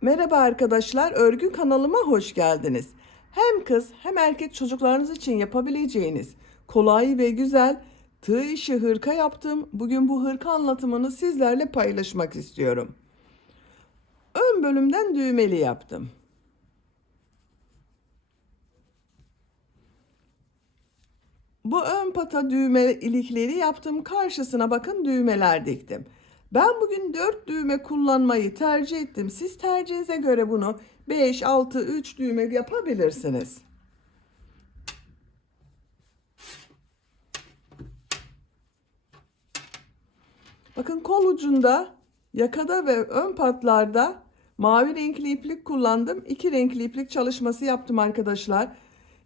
Merhaba arkadaşlar, örgü kanalıma hoş geldiniz. Hem kız hem erkek çocuklarınız için yapabileceğiniz kolay ve güzel tığ işi hırka yaptım. Bugün bu hırka anlatımını sizlerle paylaşmak istiyorum. Ön bölümden düğmeli yaptım. Bu ön pata düğme ilikleri yaptım. Karşısına bakın düğmeler diktim. Ben bugün 4 düğme kullanmayı tercih ettim. Siz tercihinize göre bunu 5, 6, 3 düğme yapabilirsiniz. Bakın kol ucunda, yakada ve ön patlarda mavi renkli iplik kullandım. 2 renkli iplik çalışması yaptım arkadaşlar.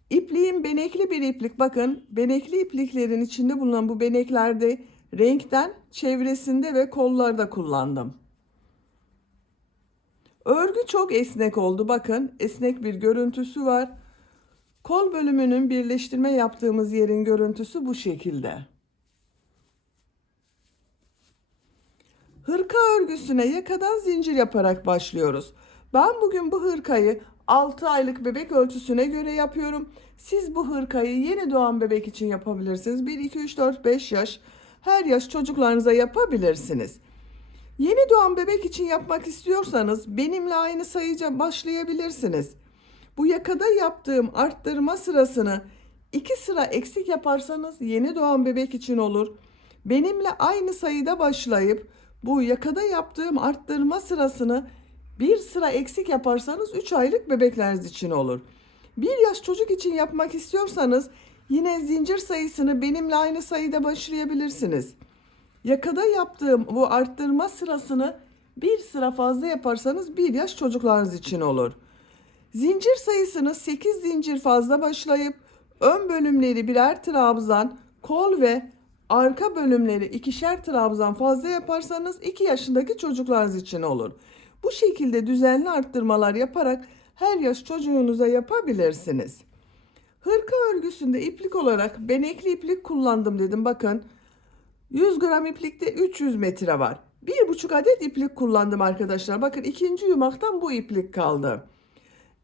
İpliğim benekli bir iplik. Bakın benekli ipliklerin içinde bulunan bu beneklerde renkten çevresinde ve kollarda kullandım. Örgü çok esnek oldu. Bakın esnek bir görüntüsü var. Kol bölümünün birleştirme yaptığımız yerin görüntüsü bu şekilde. Hırka örgüsüne yakadan zincir yaparak başlıyoruz. Ben bugün bu hırkayı 6 aylık bebek ölçüsüne göre yapıyorum. Siz bu hırkayı yeni doğan bebek için yapabilirsiniz. 1, 2, 3, 4, 5 yaş. Her yaş çocuklarınıza yapabilirsiniz. Yeni doğan bebek için yapmak istiyorsanız benimle aynı sayıca başlayabilirsiniz. Bu yakada yaptığım arttırma sırasını 2 sıra eksik yaparsanız yeni doğan bebek için olur. Benimle aynı sayıda başlayıp bu yakada yaptığım arttırma sırasını bir sıra eksik yaparsanız 3 aylık bebekleriniz için olur. 1 yaş çocuk için yapmak istiyorsanız yine zincir sayısını benimle aynı sayıda başlayabilirsiniz. Yakada yaptığım bu arttırma sırasını bir sıra fazla yaparsanız 1 yaş çocuklarınız için olur. Zincir sayısını 8 zincir fazla başlayıp ön bölümleri birer trabzan, kol ve arka bölümleri ikişer trabzan fazla yaparsanız 2 yaşındaki çocuklarınız için olur. Bu şekilde düzenli arttırmalar yaparak her yaş çocuğunuza yapabilirsiniz. Hırka örgüsünde iplik olarak benekli iplik kullandım dedim. Bakın 100 gram iplikte 300 metre var. 1,5 adet iplik kullandım arkadaşlar. Bakın ikinci yumaktan bu iplik kaldı.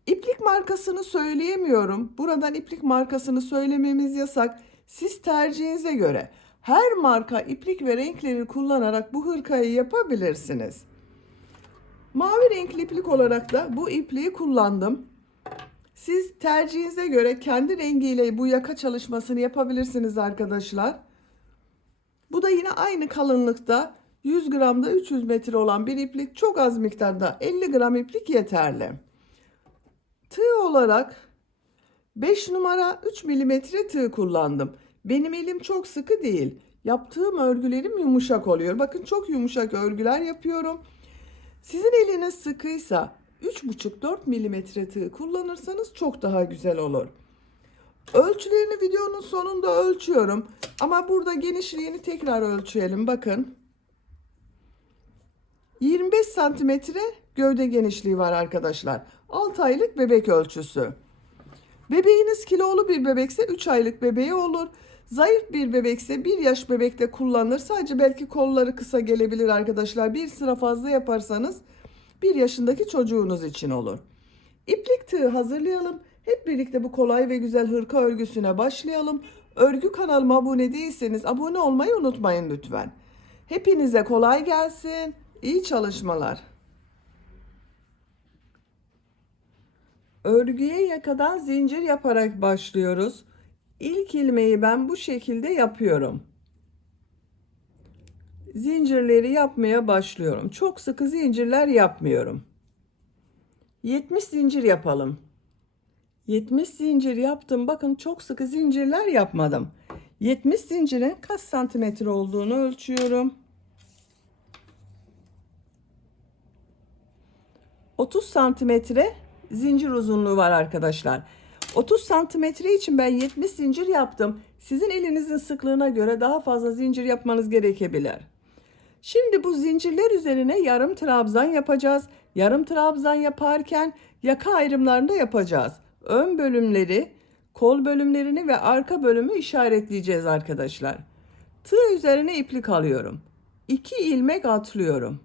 İplik markasını söyleyemiyorum. Buradan iplik markasını söylememiz yasak. Siz tercihinize göre her marka iplik ve renkleri kullanarak bu hırkayı yapabilirsiniz. Mavi renkli iplik olarak da bu ipliği kullandım. Siz tercihinize göre kendi rengiyle bu yaka çalışmasını yapabilirsiniz arkadaşlar. Bu da yine aynı kalınlıkta 100 gramda 300 metre olan bir iplik, çok az miktarda 50 gram iplik yeterli. Tığ olarak 5 numara 3 milimetre tığ kullandım. Benim elim çok sıkı değil. Yaptığım örgülerim yumuşak oluyor. Bakın çok yumuşak örgüler yapıyorum. Sizin eliniz sıkıysa 3,5-4 milimetre tığ kullanırsanız çok daha güzel olur. Ölçülerini videonun sonunda ölçüyorum. Ama burada genişliğini tekrar ölçelim. Bakın. 25 santimetre gövde genişliği var arkadaşlar. 6 aylık bebek ölçüsü. Bebeğiniz kilolu bir bebekse 3 aylık bebeği olur. Zayıf bir bebekse 1 yaş bebekte kullanılır. Sadece belki kolları kısa gelebilir arkadaşlar. Bir sıra fazla yaparsanız 1 yaşındaki çocuğunuz için olur. İplik tığı hazırlayalım. Hep birlikte bu kolay ve güzel hırka örgüsüne başlayalım. Örgü kanalıma abone değilseniz abone olmayı unutmayın lütfen. Hepinize kolay gelsin. İyi çalışmalar. Örgüye yakadan zincir yaparak başlıyoruz. İlk ilmeği ben bu şekilde yapıyorum. Zincirleri yapmaya başlıyorum. Çok sıkı zincirler yapmıyorum. 70 zincir yapalım. 70 zincir yaptım. Bakın çok sıkı zincirler yapmadım. 70 zincirin kaç santimetre olduğunu ölçüyorum. 30 santimetre zincir uzunluğu var arkadaşlar. 30 santimetre için ben 70 zincir yaptım. Sizin elinizin sıklığına göre daha fazla zincir yapmanız gerekebilir. Şimdi bu zincirler üzerine yarım trabzan yapacağız. Yarım trabzan yaparken yaka ayrımlarını da yapacağız. Ön bölümleri, kol bölümlerini ve arka bölümü işaretleyeceğiz arkadaşlar. Tığ üzerine iplik alıyorum. 2 ilmek atlıyorum.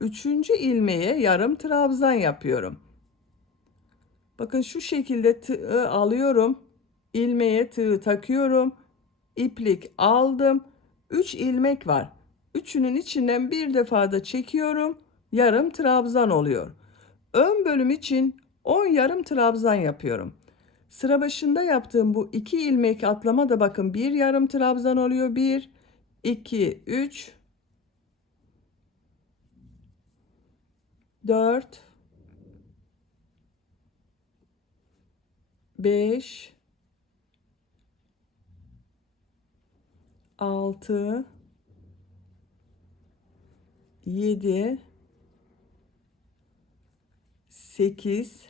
Üçüncü ilmeğe yarım trabzan yapıyorum. Bakın şu şekilde tığı alıyorum. İlmeğe tığı takıyorum. İplik aldım. 3 ilmek var. Üçünün içinden bir defa da çekiyorum. Yarım trabzan oluyor. Ön bölüm için 10 yarım trabzan yapıyorum. Sıra başında yaptığım bu 2 ilmek atlama da bakın bir yarım trabzan oluyor. 1, 2, 3, 4, 5, 6, 7, 8,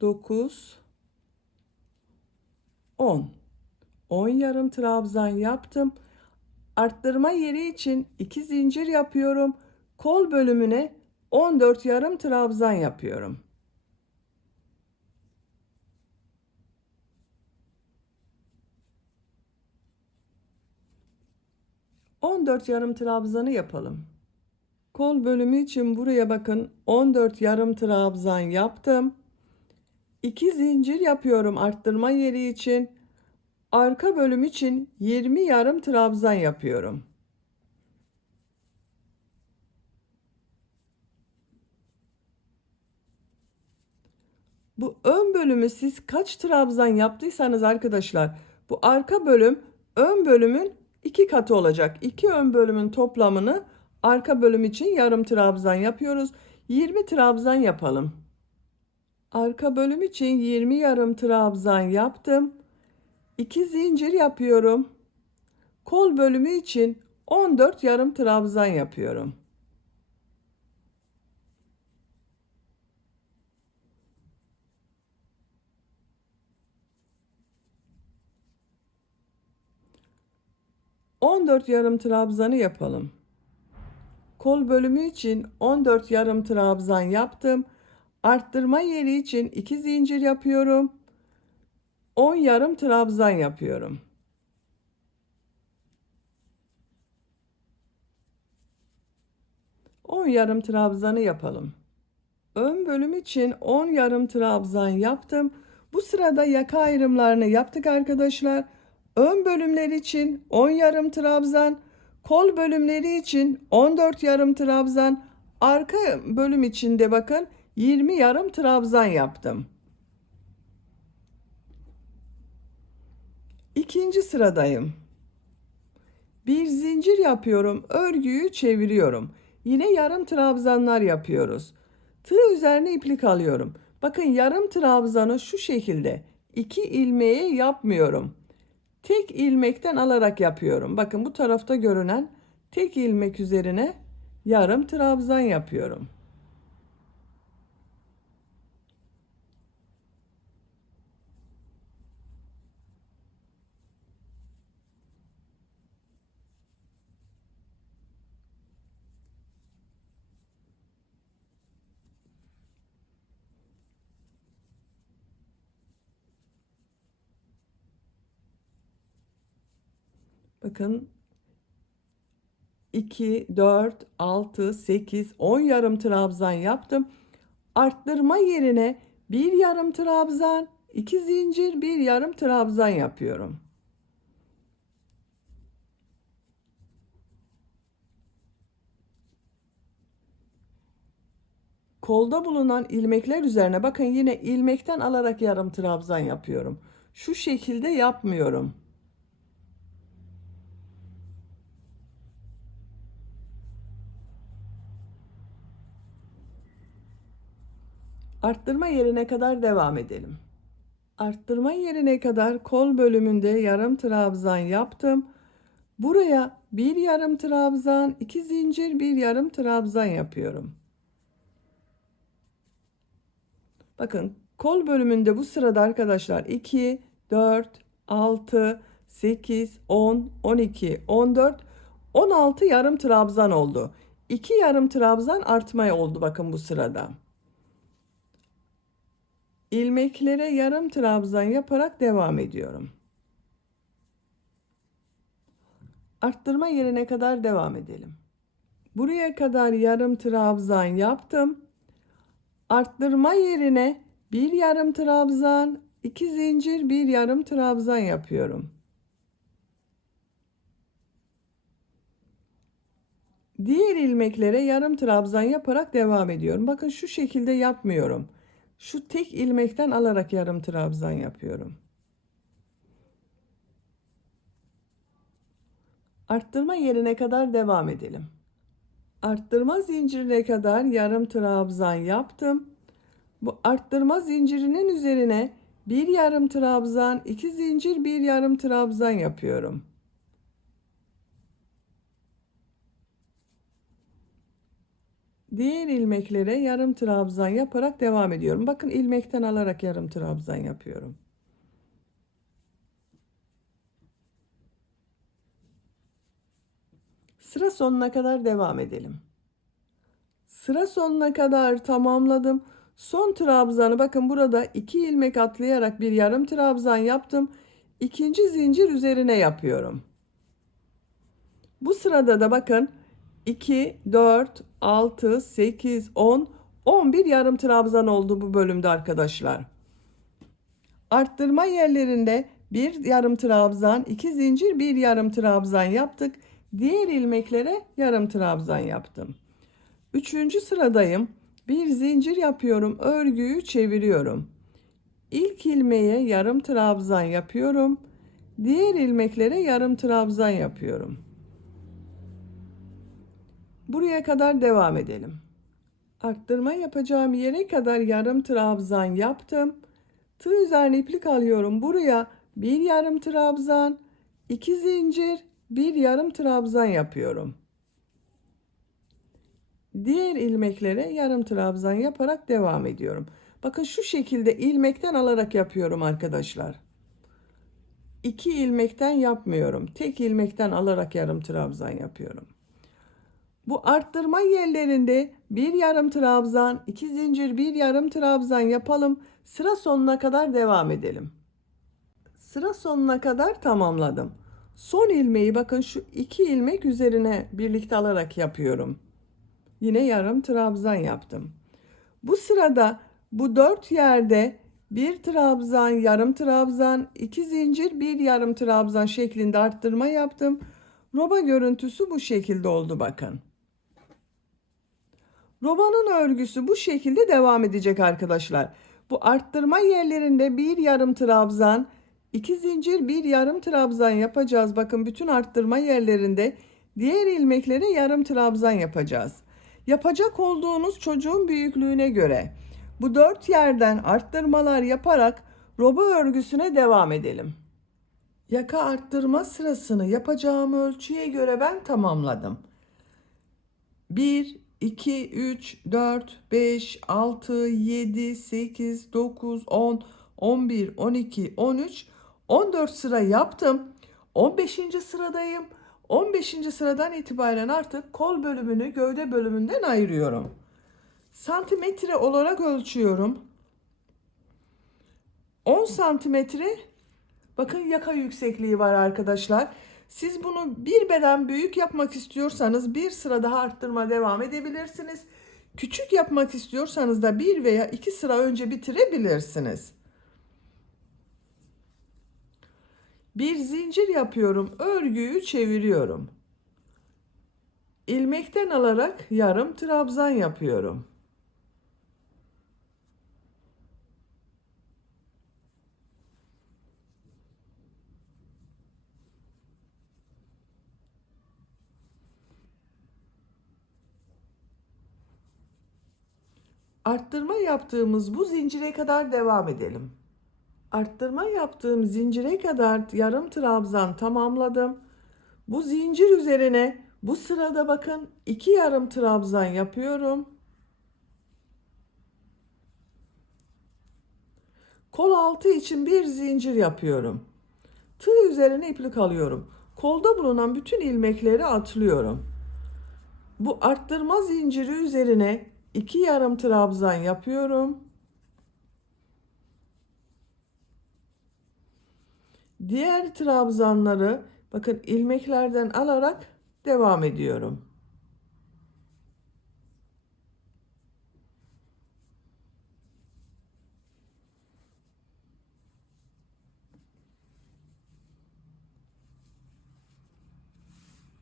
9, 10. 10 yarım trabzan yaptım. Arttırma yeri için 2 zincir yapıyorum. Kol bölümüne 14 yarım trabzan yapıyorum. ...14 yarım trabzanı yapalım. Kol bölümü için buraya bakın 14 yarım trabzan yaptım. 2 zincir yapıyorum arttırma yeri için. Arka bölüm için 20 yarım trabzan yapıyorum. Bu ön bölümü siz kaç trabzan yaptıysanız arkadaşlar, bu arka bölüm ön bölümün 2 katı olacak. 2 ön bölümün toplamını arka bölüm için yarım trabzan yapıyoruz. 20 trabzan yapalım. Arka bölüm için 20 yarım trabzan yaptım. 2 zincir yapıyorum. Kol bölümü için 14 yarım trabzan yapıyorum. ...14 yarım trabzanı yapalım. Kol bölümü için 14 yarım trabzan yaptım. Arttırma yeri için 2 zincir yapıyorum. 10 yarım trabzan yapıyorum. On yarım trabzanı yapalım. Ön bölüm için 10 yarım trabzan yaptım. Bu sırada yaka ayrımlarını yaptık arkadaşlar. Ön bölümler için 10 yarım trabzan, kol bölümleri için 14 yarım trabzan, arka bölüm için de bakın 20 yarım trabzan yaptım. İkinci sıradayım. Bir zincir yapıyorum, örgüyü çeviriyorum. Yine yarım trabzanlar yapıyoruz. Tığ üzerine iplik alıyorum. Bakın yarım trabzanı şu şekilde 2 ilmeğe yapmıyorum. Tek ilmekten alarak yapıyorum. Bakın bu tarafta görünen tek ilmek üzerine yarım trabzan yapıyorum. Bakın 2, 4, 6, 8, 10 yarım trabzan yaptım. Arttırma yerine bir yarım trabzan, 2 zincir, bir yarım trabzan yapıyorum. Kolda bulunan ilmekler üzerine bakın yine ilmekten alarak yarım trabzan yapıyorum. Şu şekilde yapmıyorum. Arttırma yerine kadar devam edelim. Arttırma yerine kadar kol bölümünde yarım trabzan yaptım. Buraya bir yarım trabzan, 2 zincir, bir yarım trabzan yapıyorum. Bakın kol bölümünde bu sırada arkadaşlar 2, 4, 6, 8, 10, 12, 14, 16 yarım trabzan oldu. 2 yarım trabzan artma oldu bakın bu sırada. İlmeklere yarım trabzan yaparak devam ediyorum. Arttırma yerine kadar devam edelim. Buraya kadar yarım trabzan yaptım. Arttırma yerine bir yarım trabzan, 2 zincir, bir yarım trabzan yapıyorum. Diğer ilmeklere yarım trabzan yaparak devam ediyorum. Bakın şu şekilde yapmıyorum. Şu tek ilmekten alarak yarım trabzan yapıyorum. Arttırma yerine kadar devam edelim. Arttırma zincirine kadar yarım trabzan yaptım. Bu arttırma zincirinin üzerine bir yarım trabzan, 2 zincir, bir yarım trabzan yapıyorum. Diğer ilmeklere yarım trabzan yaparak devam ediyorum. Bakın ilmekten alarak yarım trabzan yapıyorum. Sıra sonuna kadar devam edelim. Sıra sonuna kadar tamamladım. Son trabzanı bakın burada 2 ilmek atlayarak bir yarım trabzan yaptım. İkinci zincir üzerine yapıyorum. Bu sırada da bakın 2, 4, 6, 8, 10, 11 yarım trabzan oldu bu bölümde arkadaşlar. Arttırma yerlerinde bir yarım trabzan, 2 zincir, bir yarım trabzan yaptık. Diğer ilmeklere yarım trabzan yaptım. Üçüncü sıradayım. Bir zincir yapıyorum. Örgüyü çeviriyorum. İlk ilmeğe yarım trabzan yapıyorum. Diğer ilmeklere yarım trabzan yapıyorum. Buraya kadar devam edelim. Arttırma yapacağım yere kadar yarım trabzan yaptım. Tığ üzerine iplik alıyorum. Buraya bir yarım trabzan, 2 zincir, bir yarım trabzan yapıyorum. Diğer ilmeklere yarım trabzan yaparak devam ediyorum. Bakın şu şekilde ilmekten alarak yapıyorum arkadaşlar. 2 ilmekten yapmıyorum. Tek ilmekten alarak yarım trabzan yapıyorum. Bu arttırma yerlerinde bir yarım trabzan, 2 zincir, bir yarım trabzan yapalım. Sıra sonuna kadar devam edelim. Sıra sonuna kadar tamamladım. Son ilmeği bakın şu 2 ilmek üzerine birlikte alarak yapıyorum. Yine yarım trabzan yaptım. Bu sırada bu 4 yerde bir trabzan, yarım trabzan, 2 zincir, bir yarım trabzan şeklinde arttırma yaptım. Roba görüntüsü bu şekilde oldu bakın. Robanın örgüsü bu şekilde devam edecek arkadaşlar. Bu arttırma yerlerinde bir yarım trabzan, 2 zincir, bir yarım trabzan yapacağız. Bakın bütün arttırma yerlerinde diğer ilmeklere yarım trabzan yapacağız. Yapacak olduğunuz çocuğun büyüklüğüne göre bu 4 yerden arttırmalar yaparak roba örgüsüne devam edelim. Yaka arttırma sırasını yapacağım ölçüye göre ben tamamladım. 1, 2, 3, 4, 5, 6, 7, 8, 9, 10, 11, 12, 13, 14 sıra yaptım. 15. sıradayım. 15. sıradan itibaren artık kol bölümünü gövde bölümünden ayırıyorum. Santimetre olarak ölçüyorum. 10 santimetre bakın yaka yüksekliği var arkadaşlar. Siz bunu bir beden büyük yapmak istiyorsanız bir sıra daha arttırma devam edebilirsiniz. Küçük yapmak istiyorsanız da bir veya iki sıra önce bitirebilirsiniz. Bir zincir yapıyorum. Örgüyü çeviriyorum. İlmekten alarak yarım trabzan yapıyorum. Arttırma yaptığımız bu zincire kadar devam edelim. Arttırma yaptığım zincire kadar yarım trabzan tamamladım. Bu zincir üzerine bu sırada bakın 2 yarım trabzan yapıyorum. Kol altı için bir zincir yapıyorum. Tığ üzerine iplik alıyorum. Kolda bulunan bütün ilmekleri atlıyorum. Bu arttırma zinciri üzerine 2 yarım trabzan yapıyorum. Diğer trabzanları Bakın ilmeklerden alarak devam ediyorum.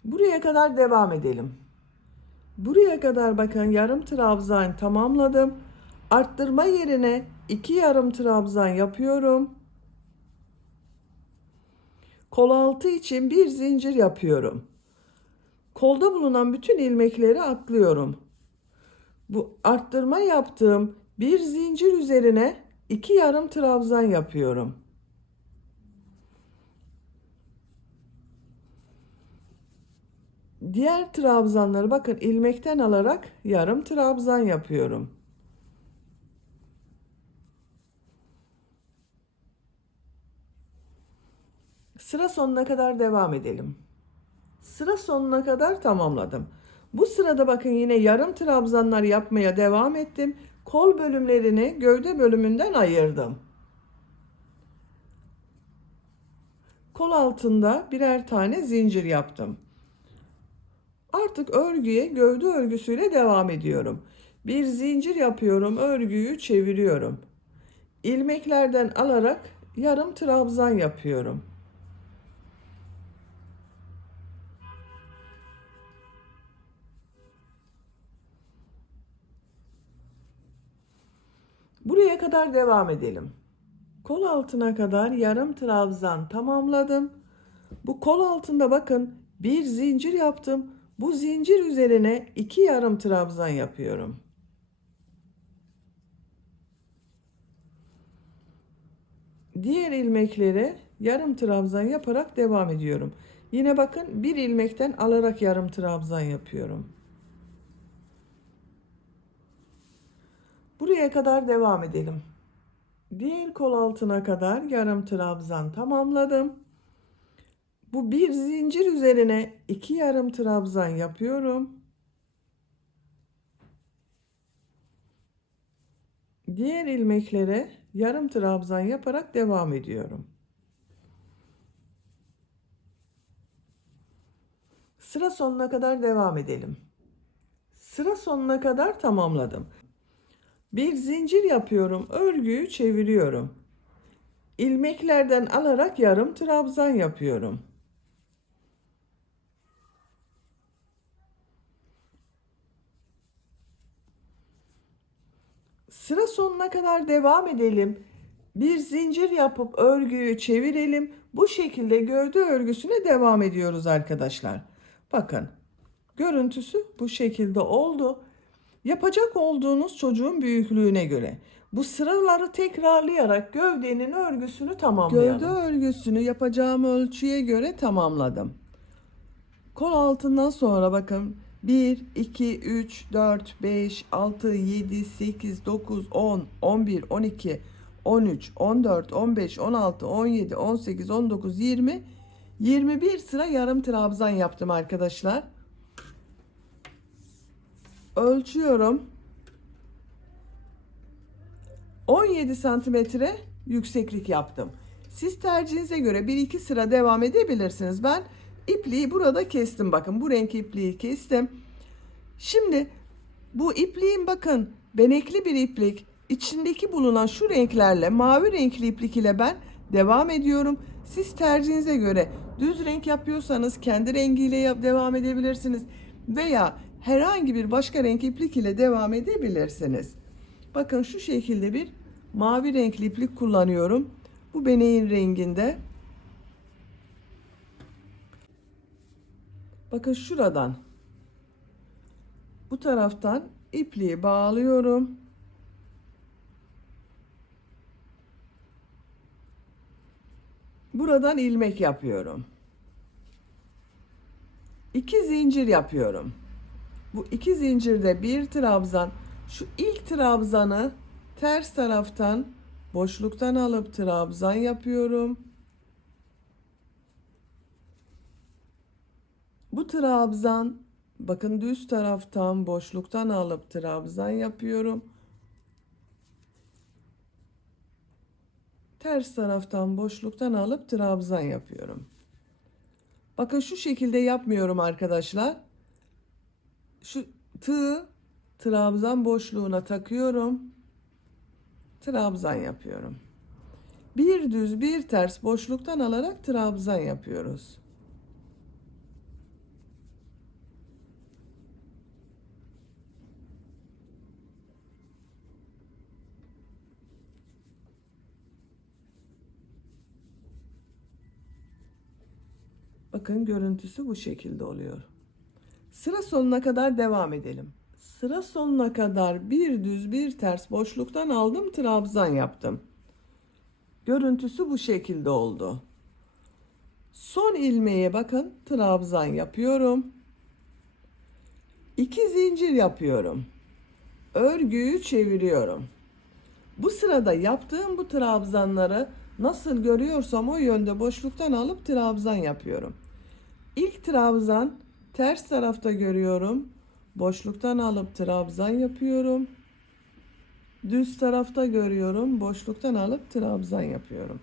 Buraya kadar devam edelim. Buraya kadar bakın yarım trabzan tamamladım. Arttırma yerine 2 yarım trabzan yapıyorum. Kol altı için bir zincir yapıyorum. Kolda bulunan bütün ilmekleri atlıyorum. Bu arttırma yaptığım bir zincir üzerine 2 yarım trabzan yapıyorum. Diğer trabzanları bakın ilmekten alarak yarım trabzan yapıyorum. Sıra sonuna kadar devam edelim. Sıra sonuna kadar tamamladım. Bu sırada bakın yine yarım trabzanlar yapmaya devam ettim. Kol bölümlerini gövde bölümünden ayırdım. Kol altında birer tane zincir yaptım. Artık örgüye gövde örgüsüyle devam ediyorum. Bir zincir yapıyorum, örgüyü çeviriyorum. İlmeklerden alarak yarım trabzan yapıyorum. Buraya kadar devam edelim. Kol altına kadar yarım trabzan tamamladım. Bu kol altında bakın bir zincir yaptım. Bu zincir üzerine 2 yarım trabzan yapıyorum. Diğer ilmekleri yarım trabzan yaparak devam ediyorum. Yine bakın bir ilmekten alarak yarım trabzan yapıyorum. Buraya kadar devam edelim. Diğer kol altına kadar yarım trabzan tamamladım. Bu bir zincir üzerine 2 yarım trabzan yapıyorum. Diğer ilmeklere yarım trabzan yaparak devam ediyorum. Sıra sonuna kadar devam edelim. Sıra sonuna kadar tamamladım. Bir zincir yapıyorum, örgüyü çeviriyorum. İlmeklerden alarak yarım trabzan yapıyorum. Sıra sonuna kadar devam edelim. Bir zincir yapıp örgüyü çevirelim. Bu şekilde gövde örgüsüne devam ediyoruz arkadaşlar. Bakın, görüntüsü bu şekilde oldu. Yapacak olduğunuz çocuğun büyüklüğüne göre bu sıraları tekrarlayarak gövdenin örgüsünü tamamlayalım. Gövde örgüsünü yapacağım ölçüye göre tamamladım. Kol altından sonra bakın 1, 2, 3, 4, 5, 6, 7, 8, 9, 10, 11, 12, 13, 14, 15, 16, 17, 18, 19, 20, 21 sıra yarım trabzan yaptım arkadaşlar. Ölçüyorum. 17 santimetre yükseklik yaptım. Siz tercihinize göre 1-2 sıra devam edebilirsiniz. Ben ipliği burada kestim. Bakın bu renk ipliği kestim. Şimdi bu ipliğin bakın benekli bir iplik. İçindeki bulunan şu renklerle mavi renkli iplik ile ben devam ediyorum. Siz tercihinize göre düz renk yapıyorsanız kendi rengiyle devam edebilirsiniz. Veya herhangi bir başka renk iplik ile devam edebilirsiniz. Bakın şu şekilde bir mavi renkli iplik kullanıyorum. Bu beneğin renginde. Bakın şuradan bu taraftan ipliği bağlıyorum. Buradan ilmek yapıyorum. 2 zincir yapıyorum. Bu 2 zincirde bir trabzan. Şu ilk trabzanı ters taraftan boşluktan alıp trabzan yapıyorum. Bu trabzan bakın düz taraftan boşluktan alıp trabzan yapıyorum. Ters taraftan boşluktan alıp trabzan yapıyorum. Bakın şu şekilde yapmıyorum arkadaşlar. Şu tığı trabzan boşluğuna takıyorum. Trabzan yapıyorum. Bir düz bir ters boşluktan alarak trabzan yapıyoruz. Bakın görüntüsü bu şekilde oluyor. Sıra sonuna kadar devam edelim. Sıra sonuna kadar bir düz bir ters boşluktan aldım, trabzan yaptım. Görüntüsü bu şekilde oldu. Son ilmeğe bakın, trabzan yapıyorum. 2 zincir yapıyorum. Örgüyü çeviriyorum. Bu sırada yaptığım bu trabzanları nasıl görüyorsam o yönde boşluktan alıp trabzan yapıyorum. İlk trabzan ters tarafta görüyorum. Boşluktan alıp trabzan yapıyorum. Düz tarafta görüyorum. Boşluktan alıp trabzan yapıyorum.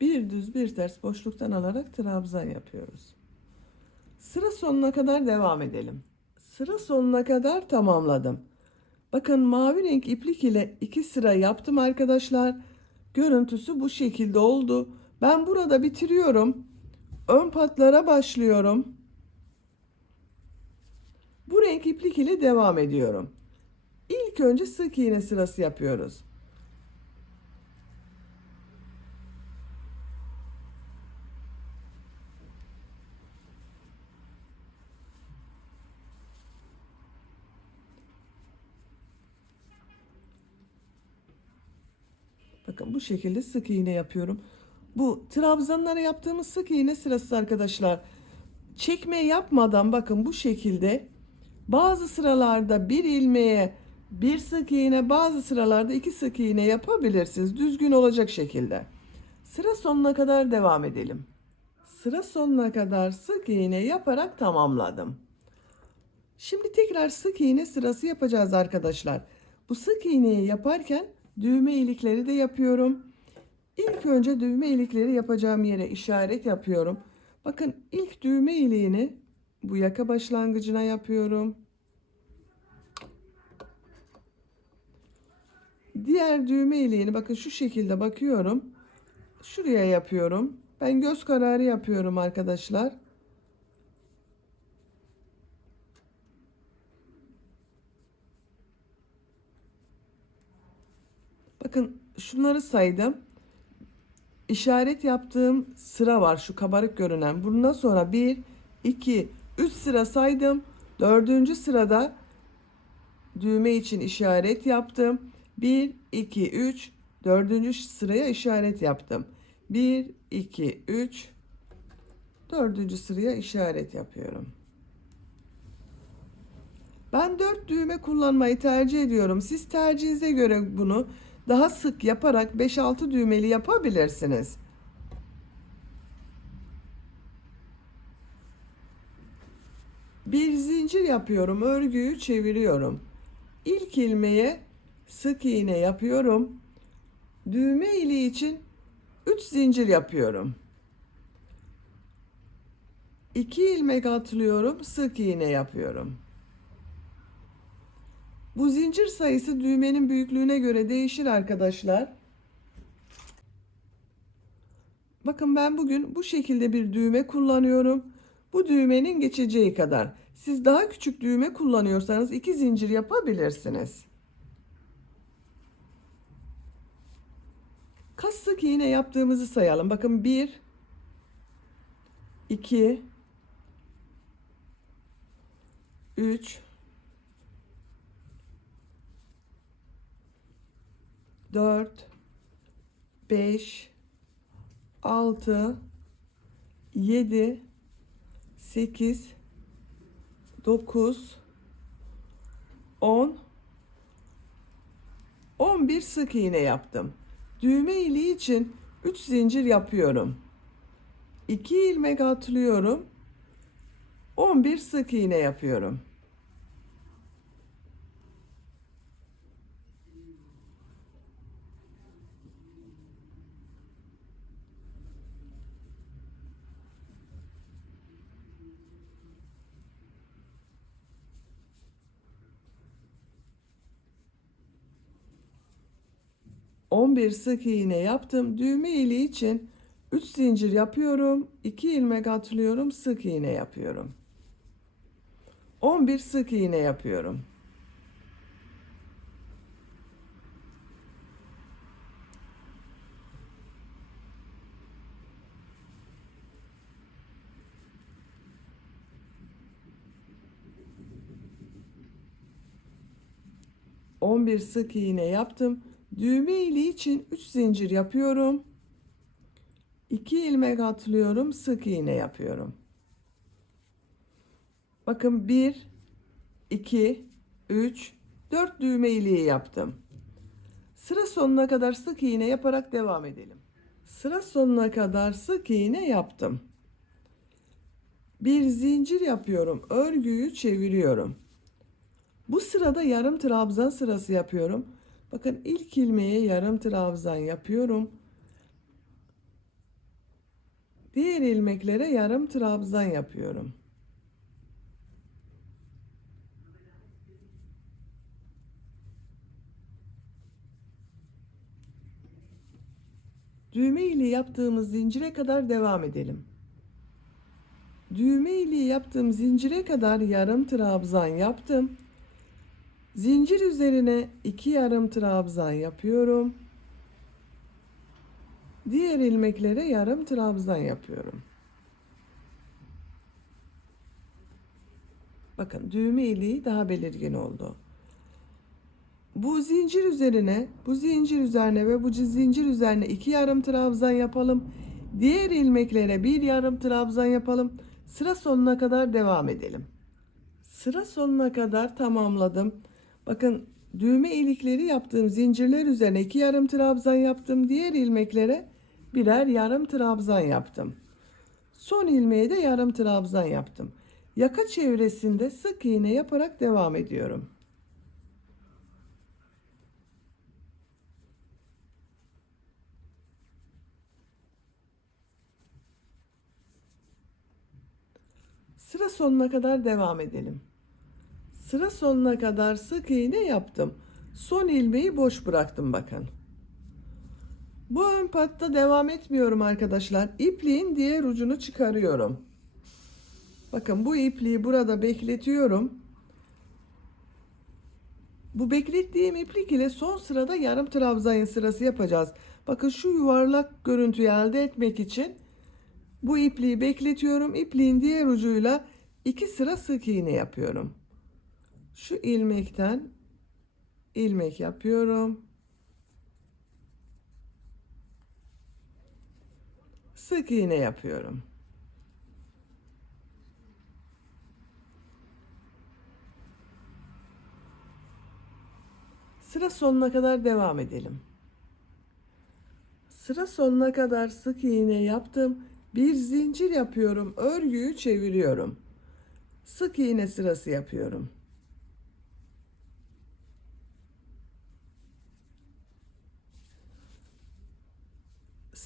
Bir düz bir ters boşluktan alarak trabzan yapıyoruz. Sıra sonuna kadar devam edelim. Sıra sonuna kadar tamamladım. Bakın mavi renk iplik ile 2 sıra yaptım arkadaşlar. Görüntüsü bu şekilde oldu. Ben burada bitiriyorum. Ön patlara başlıyorum. Bu renk iplik ile devam ediyorum. İlk önce sık iğne sırası yapıyoruz. Bakın bu şekilde sık iğne yapıyorum. Bu trabzanlara yaptığımız sık iğne sırası arkadaşlar. Çekme yapmadan bakın bu şekilde bazı sıralarda bir ilmeğe bir sık iğne, bazı sıralarda 2 sık iğne yapabilirsiniz. Düzgün olacak şekilde. Sıra sonuna kadar devam edelim. Sıra sonuna kadar sık iğne yaparak tamamladım. Şimdi tekrar sık iğne sırası yapacağız arkadaşlar. Bu sık iğneyi yaparken düğme ilikleri de yapıyorum. İlk önce düğme ilikleri yapacağım yere işaret yapıyorum. Bakın ilk düğme iliğini bu yaka başlangıcına yapıyorum. Diğer düğme iliğini bakın şu şekilde bakıyorum. Şuraya yapıyorum. Ben göz kararı yapıyorum arkadaşlar. Bakın şunları saydım. İşaret yaptığım sıra var, şu kabarık görünen. Bundan sonra 1, 2, 3 sıra saydım. 4. sırada düğme için işaret yaptım. 1, 2, 3, 4. sıraya işaret yaptım. 1, 2, 3, 4. sıraya işaret yapıyorum. Ben 4 düğme kullanmayı tercih ediyorum. Siz tercihinize göre bunu daha sık yaparak 5-6 düğmeli yapabilirsiniz. Bir zincir yapıyorum, örgüyü çeviriyorum. İlk ilmeğe sık iğne yapıyorum. Düğme iliği için 3 zincir yapıyorum. 2 ilmek atlıyorum, sık iğne yapıyorum. Bu zincir sayısı düğmenin büyüklüğüne göre değişir arkadaşlar. Bakın ben bugün bu şekilde bir düğme kullanıyorum. Bu düğmenin geçeceği kadar. Siz daha küçük düğme kullanıyorsanız 2 zincir yapabilirsiniz. Kaç sık iğne yaptığımızı sayalım. Bakın 1, 2, 3, 4, 5, 6, 7, 8, 9, 10, 11 sık iğne yaptım. Düğme iliği için 3 zincir yapıyorum. 2 ilmek atlıyorum. 11 sık iğne yapıyorum. On bir sık iğne yaptım. Düğme iliği için 3 zincir yapıyorum. 2 ilmek atlıyorum. Sık iğne yapıyorum. 11 sık iğne yapıyorum. On bir sık iğne yaptım. Düğme iliği için 3 zincir yapıyorum. 2 ilmek atlıyorum. Sık iğne yapıyorum. Bakın 1, 2, 3, 4 düğme iliği yaptım. Sıra sonuna kadar sık iğne yaparak devam edelim. Sıra sonuna kadar sık iğne yaptım. Bir zincir yapıyorum. Örgüyü çeviriyorum. Bu sırada yarım trabzan sırası yapıyorum. Bakın ilk ilmeğe yarım trabzan yapıyorum. Diğer ilmeklere yarım trabzan yapıyorum. Düğme iliği yaptığımız zincire kadar devam edelim. Düğme iliği yaptığım zincire kadar yarım trabzan yaptım. Zincir üzerine 2 yarım trabzan yapıyorum. Diğer ilmeklere yarım trabzan yapıyorum. Bakın düğme iliği daha belirgin oldu. Bu zincir üzerine ve bu zincir üzerine 2 yarım trabzan yapalım. Diğer ilmeklere 1 yarım trabzan yapalım. Sıra sonuna kadar devam edelim. Sıra sonuna kadar tamamladım. Bakın düğme ilikleri yaptığım zincirler üzerine 2 yarım trabzan yaptım. Diğer ilmeklere birer yarım trabzan yaptım. Son ilmeğe de yarım trabzan yaptım. Yaka çevresinde sık iğne yaparak devam ediyorum. Sıra sonuna kadar devam edelim. Sıra sonuna kadar sık iğne yaptım. Son ilmeği boş bıraktım bakın. Bu ön patta devam etmiyorum arkadaşlar. İpliğin diğer ucunu çıkarıyorum. Bakın bu ipliği burada bekletiyorum. Bu beklettiğim iplik ile son sırada yarım trabzan sırası yapacağız. Bakın şu yuvarlak görüntüyü elde etmek için bu ipliği bekletiyorum. İpliğin diğer ucuyla 2 sıra sık iğne yapıyorum. Şu ilmekten ilmek yapıyorum. Sık iğne yapıyorum. Sıra sonuna kadar devam edelim. Sıra sonuna kadar sık iğne yaptım. Bir zincir yapıyorum. Örgüyü çeviriyorum. Sık iğne sırası yapıyorum.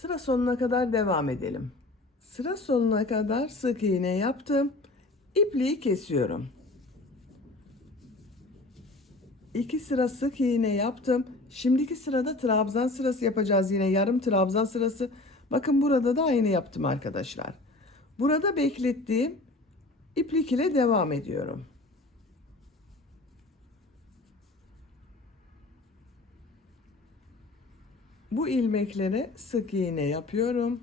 Sıra sonuna kadar devam edelim. Sıra sonuna kadar sık iğne yaptım. İpliği kesiyorum. 2 sıra sık iğne yaptım. Şimdiki sırada trabzan sırası yapacağız, yine yarım trabzan sırası. Bakın burada da aynı yaptım arkadaşlar. Burada beklettiğim iplik ile devam ediyorum. Bu ilmeklere sık iğne yapıyorum.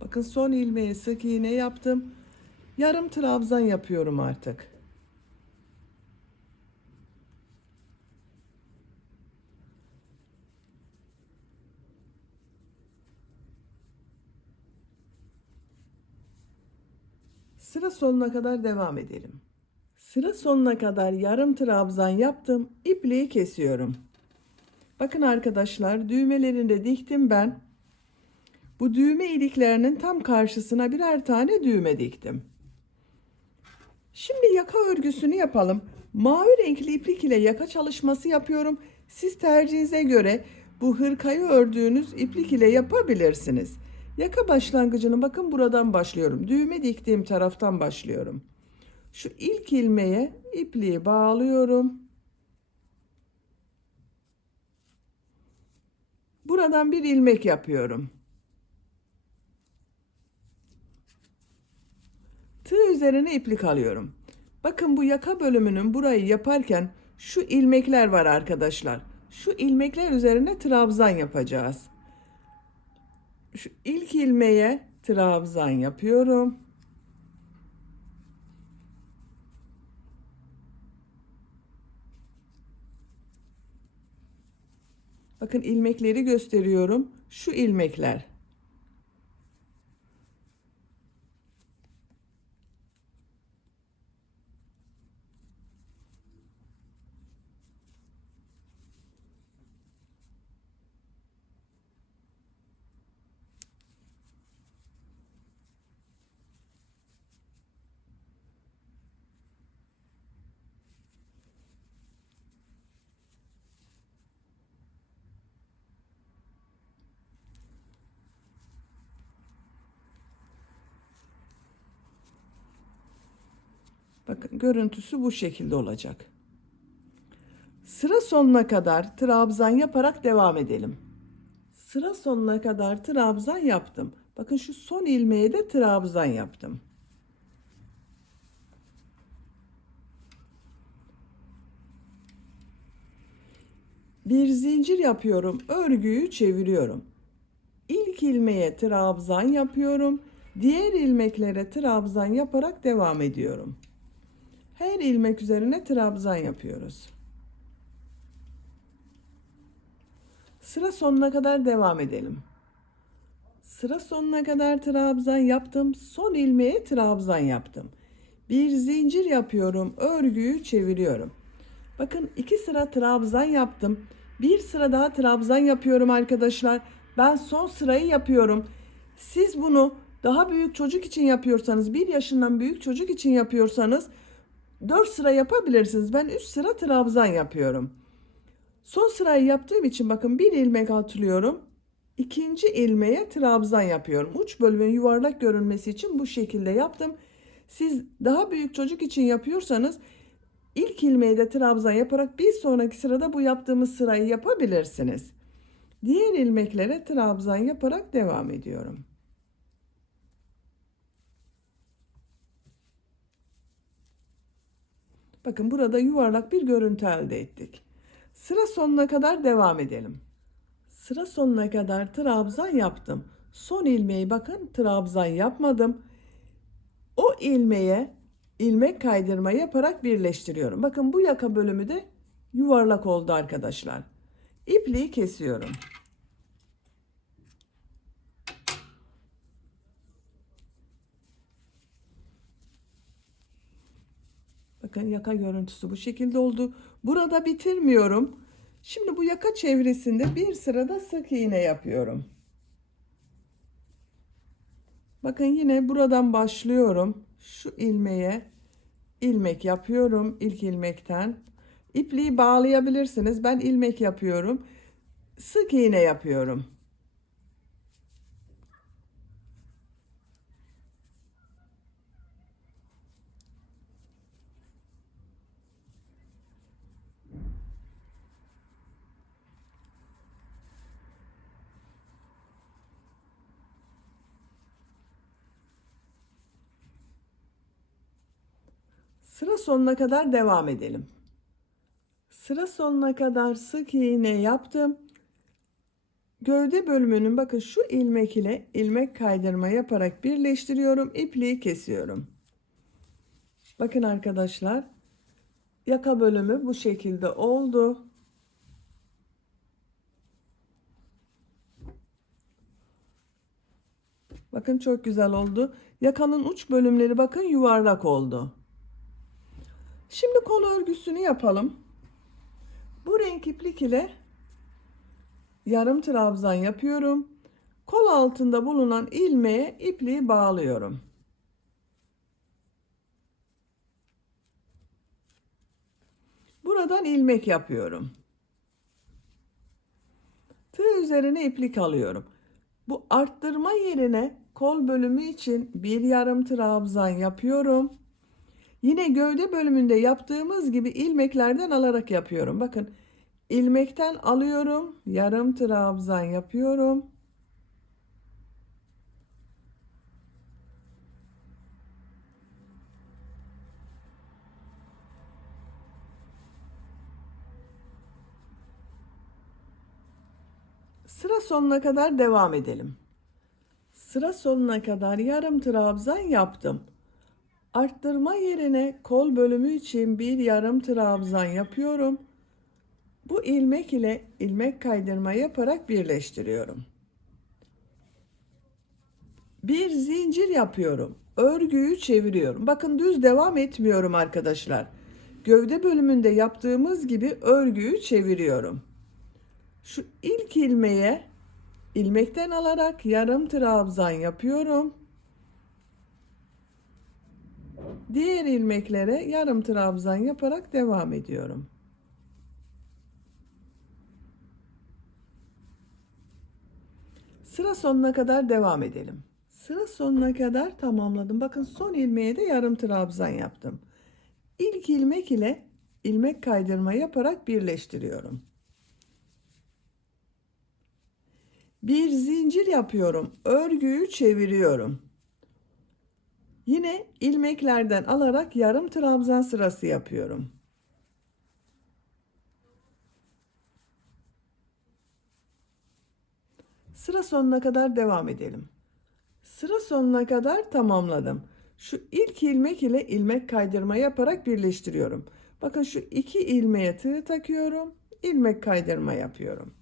Bakın son ilmeğe sık iğne yaptım. Yarım trabzan yapıyorum artık. Sıra sonuna kadar devam edelim. Sıra sonuna kadar yarım trabzan yaptım. İpliği kesiyorum. Bakın arkadaşlar, düğmelerini de diktim ben. Bu düğme iliklerinin tam karşısına birer tane düğme diktim. Şimdi yaka örgüsünü yapalım. Mavi renkli iplik ile yaka çalışması yapıyorum. Siz tercihinize göre bu hırkayı ördüğünüz iplik ile yapabilirsiniz. Yaka başlangıcını bakın buradan başlıyorum. Düğme diktiğim taraftan başlıyorum. Şu ilk ilmeğe ipliği bağlıyorum. Buradan bir ilmek yapıyorum. Tığ üzerine iplik alıyorum. Bakın bu yaka bölümünün burayı yaparken şu ilmekler var arkadaşlar. Şu ilmekler üzerine trabzan yapacağız. Şu ilk ilmeğe trabzan yapıyorum. Bakın ilmekleri gösteriyorum. Şu ilmekler. Bakın görüntüsü bu şekilde olacak. Sıra sonuna kadar trabzan yaparak devam edelim. Sıra sonuna kadar trabzan yaptım. Bakın şu son ilmeğe de trabzan yaptım. Bir zincir yapıyorum. Örgüyü çeviriyorum. İlk ilmeğe trabzan yapıyorum. Diğer ilmeklere trabzan yaparak devam ediyorum. Her ilmek üzerine trabzan yapıyoruz. Sıra sonuna kadar devam edelim. Sıra sonuna kadar trabzan yaptım. Son ilmeğe trabzan yaptım. Bir zincir yapıyorum. Örgüyü çeviriyorum. Bakın 2 sıra trabzan yaptım. Bir sıra daha trabzan yapıyorum arkadaşlar. Ben son sırayı yapıyorum. Siz bunu daha büyük çocuk için yapıyorsanız, 1 yaşından büyük çocuk için yapıyorsanız 4 sıra yapabilirsiniz. Ben 3 sıra trabzan yapıyorum. Son sırayı yaptığım için bakın bir ilmek atlıyorum. İkinci ilmeğe trabzan yapıyorum. Uç bölümün yuvarlak görünmesi için bu şekilde yaptım. Siz daha büyük çocuk için yapıyorsanız ilk ilmeğe de trabzan yaparak bir sonraki sırada bu yaptığımız sırayı yapabilirsiniz. Diğer ilmeklere trabzan yaparak devam ediyorum. Bakın burada yuvarlak bir görüntü elde ettik. Sıra sonuna kadar devam edelim. Sıra sonuna kadar trabzan yaptım. Son ilmeği bakın trabzan yapmadım. O ilmeğe ilmek kaydırma yaparak birleştiriyorum. Bakın bu yaka bölümü de yuvarlak oldu arkadaşlar. İpliği kesiyorum. Bakın yaka görüntüsü bu şekilde oldu. Burada bitirmiyorum. Şimdi bu yaka çevresinde bir sırada sık iğne yapıyorum. Bakın yine buradan başlıyorum. Şu ilmeğe ilmek yapıyorum ilk ilmekten. İpliği bağlayabilirsiniz. Ben ilmek yapıyorum. Sık iğne yapıyorum. Sıra sonuna kadar devam edelim. Sıra sonuna kadar sık iğne yaptım. Gövde bölümünün bakın şu ilmek ile ilmek kaydırma yaparak birleştiriyorum. İpliği kesiyorum. Bakın arkadaşlar, yaka bölümü bu şekilde oldu. Bakın çok güzel oldu. Yakanın uç bölümleri bakın yuvarlak oldu. Şimdi kol örgüsünü yapalım. Bu renk iplik ile yarım trabzan yapıyorum. Kol altında bulunan ilmeğe ipliği bağlıyorum. Buradan ilmek yapıyorum. Tığ üzerine iplik alıyorum. Bu arttırma yerine kol bölümü için bir yarım trabzan yapıyorum. Yine gövde bölümünde yaptığımız gibi ilmeklerden alarak yapıyorum. Bakın, ilmekten alıyorum, yarım trabzan yapıyorum. Sıra sonuna kadar devam edelim. Sıra sonuna kadar yarım trabzan yaptım. Arttırma yerine kol bölümü için bir yarım trabzan yapıyorum. Bu ilmek ile ilmek kaydırma yaparak birleştiriyorum. Bir zincir yapıyorum. Örgüyü çeviriyorum. Bakın, düz devam etmiyorum arkadaşlar. Gövde bölümünde yaptığımız gibi örgüyü çeviriyorum. Şu ilk ilmeğe ilmekten alarak yarım trabzan yapıyorum. Diğer ilmeklere yarım trabzan yaparak devam ediyorum. Sıra sonuna kadar devam edelim. Sıra sonuna kadar tamamladım. Bakın, son ilmeğe de yarım trabzan yaptım. İlk ilmek ile ilmek kaydırma yaparak birleştiriyorum. Bir zincir yapıyorum. Örgüyü çeviriyorum. Yine ilmeklerden alarak yarım trabzan sırası yapıyorum. Sıra sonuna kadar devam edelim. Sıra sonuna kadar tamamladım. Şu ilk ilmek ile ilmek kaydırma yaparak birleştiriyorum. Bakın, şu iki ilmeğe tığ takıyorum. İlmek kaydırma yapıyorum.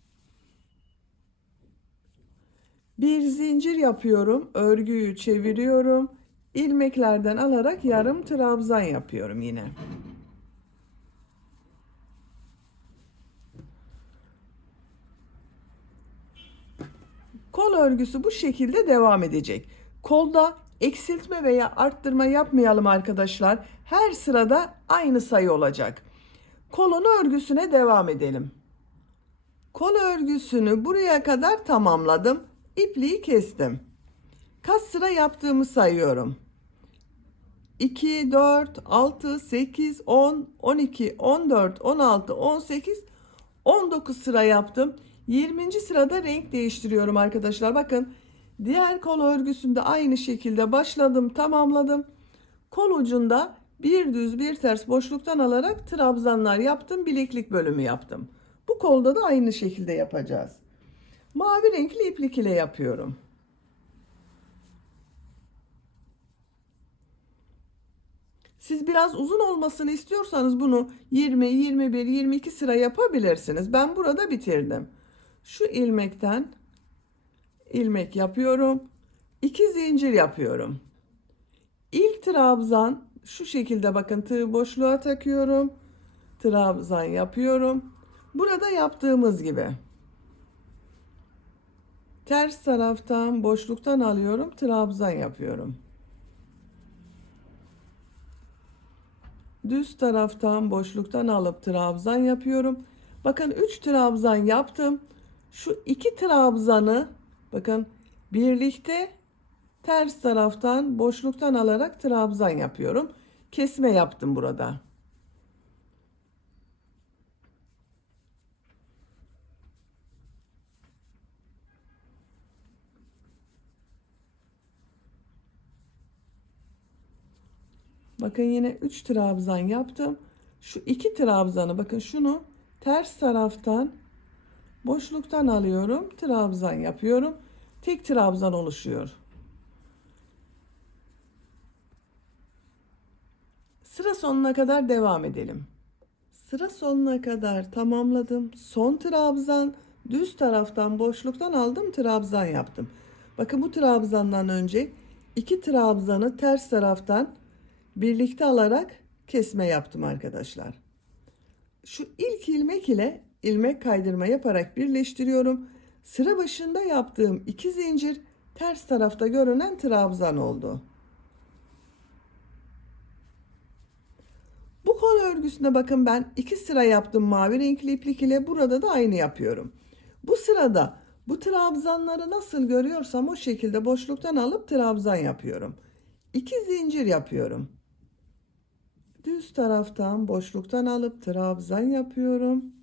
Bir zincir yapıyorum. Örgüyü çeviriyorum. İlmeklerden alarak yarım trabzan yapıyorum yine. Kol örgüsü bu şekilde devam edecek. Kolda eksiltme veya arttırma yapmayalım arkadaşlar. Her sırada aynı sayı olacak. Kolun örgüsüne devam edelim. Kol örgüsünü buraya kadar tamamladım. İpliği kestim. Kaç sıra yaptığımı sayıyorum. 2, 4, 6, 8, 10, 12, 14, 16, 18, 19 sıra yaptım. 20. sırada renk değiştiriyorum arkadaşlar. Bakın, diğer kol örgüsünde aynı şekilde başladım, tamamladım. Kol ucunda bir düz bir ters boşluktan alarak trabzanlar yaptım, bileklik bölümü yaptım. Bu kolda da aynı şekilde yapacağız. Mavi renkli iplik ile yapıyorum. Siz biraz uzun olmasını istiyorsanız bunu 20, 21, 22 sıra yapabilirsiniz. Ben burada bitirdim. Şu ilmekten ilmek yapıyorum. 2 zincir yapıyorum. İlk trabzan şu şekilde, bakın, tığ boşluğa takıyorum. Trabzan yapıyorum. Burada yaptığımız gibi. Ters taraftan boşluktan alıyorum. Trabzan yapıyorum. Düz taraftan boşluktan alıp trabzan yapıyorum. Bakın, 3 trabzan yaptım. Şu 2 trabzanı bakın birlikte ters taraftan boşluktan alarak trabzan yapıyorum. Kesme yaptım burada. Bakın, yine 3 trabzan yaptım. Şu 2 trabzanı, bakın, şunu ters taraftan boşluktan alıyorum. Trabzan yapıyorum. Tek trabzan oluşuyor. Sıra sonuna kadar devam edelim. Sıra sonuna kadar tamamladım. Son trabzan, düz taraftan boşluktan aldım, trabzan yaptım. Bakın, bu trabzandan önce 2 trabzanı ters taraftan birlikte alarak kesme yaptım arkadaşlar. Şu ilk ilmek ile ilmek kaydırma yaparak birleştiriyorum. Sıra başında yaptığım 2 zincir ters tarafta görünen trabzan oldu. Bu kol örgüsünde bakın ben 2 sıra yaptım mavi renkli iplik ile, burada da aynı yapıyorum. Bu sırada bu trabzanları nasıl görüyorsam o şekilde boşluktan alıp trabzan yapıyorum. 2 zincir yapıyorum. Düz taraftan boşluktan alıp trabzan yapıyorum.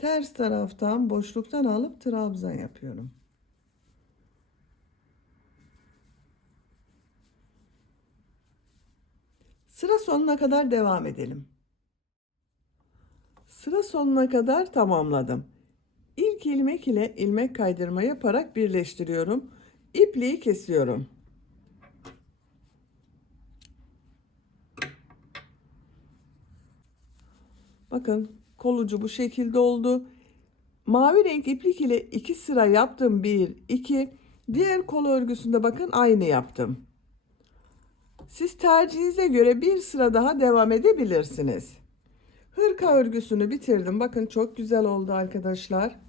Ters taraftan boşluktan alıp trabzan yapıyorum. Sıra sonuna kadar devam edelim. Sıra sonuna kadar tamamladım. İlk ilmek ile ilmek kaydırma yaparak birleştiriyorum. İpliği kesiyorum. Bakın kol ucu bu şekilde oldu. Mavi renk iplik ile 2 sıra yaptım. 1, 2. Diğer kol örgüsünde bakın aynı yaptım. Siz tercihinize göre bir sıra daha devam edebilirsiniz. Hırka örgüsünü bitirdim. Bakın çok güzel oldu arkadaşlar.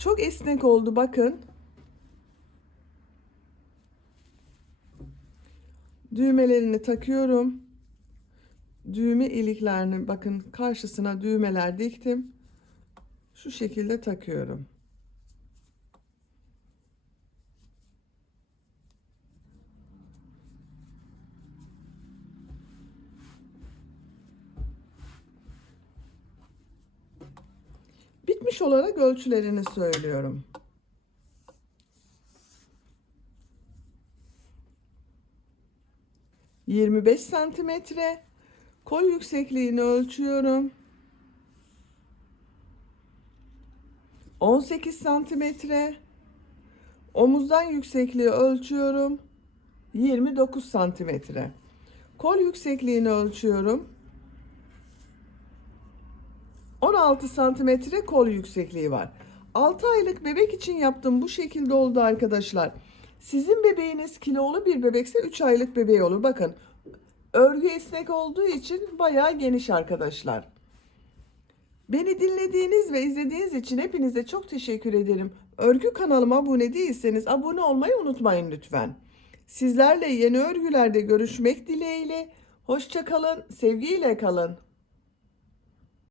Çok esnek oldu bakın. Düğmelerini takıyorum. Düğme iliklerini bakın karşısına düğmeler diktim. Şu şekilde takıyorum. Bitmiş olarak ölçülerini söylüyorum. ...25 santimetre... ...kol yüksekliğini ölçüyorum... ...18 santimetre... ...omuzdan yüksekliği ölçüyorum... ...29 santimetre... ...kol yüksekliğini ölçüyorum... 16 santimetre kol yüksekliği var. 6 aylık bebek için yaptım. Bu şekilde oldu arkadaşlar. Sizin bebeğiniz kilolu bir bebekse 3 aylık bebeği olur. Bakın örgü esnek olduğu için bayağı geniş arkadaşlar. Beni dinlediğiniz ve izlediğiniz için hepinize çok teşekkür ederim. Örgü kanalıma abone değilseniz abone olmayı unutmayın lütfen. Sizlerle yeni örgülerde görüşmek dileğiyle. Hoşça kalın, sevgiyle kalın.